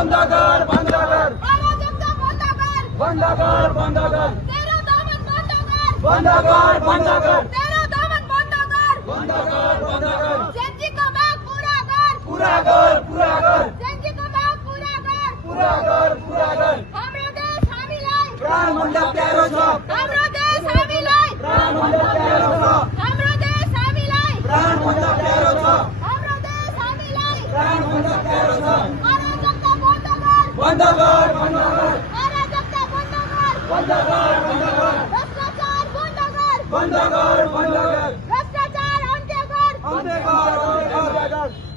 बंद कर बंद कर बंद कर बंद कर बंद कर बंद कर बंद कर बंद कर पूरा कर पूरा कर पूरा कर पूरा कर प्राण भन्दा प्यारो छ प्राण भन्दा प्यारो छ प्राण भन्दा प्यारो छ प्राण भन्दा प्यारो छ बंद कर बंद कर बंद कर बंद कर बंद कर बंद कर भ्रष्टाचार अन्त्य कर अन्त्य कर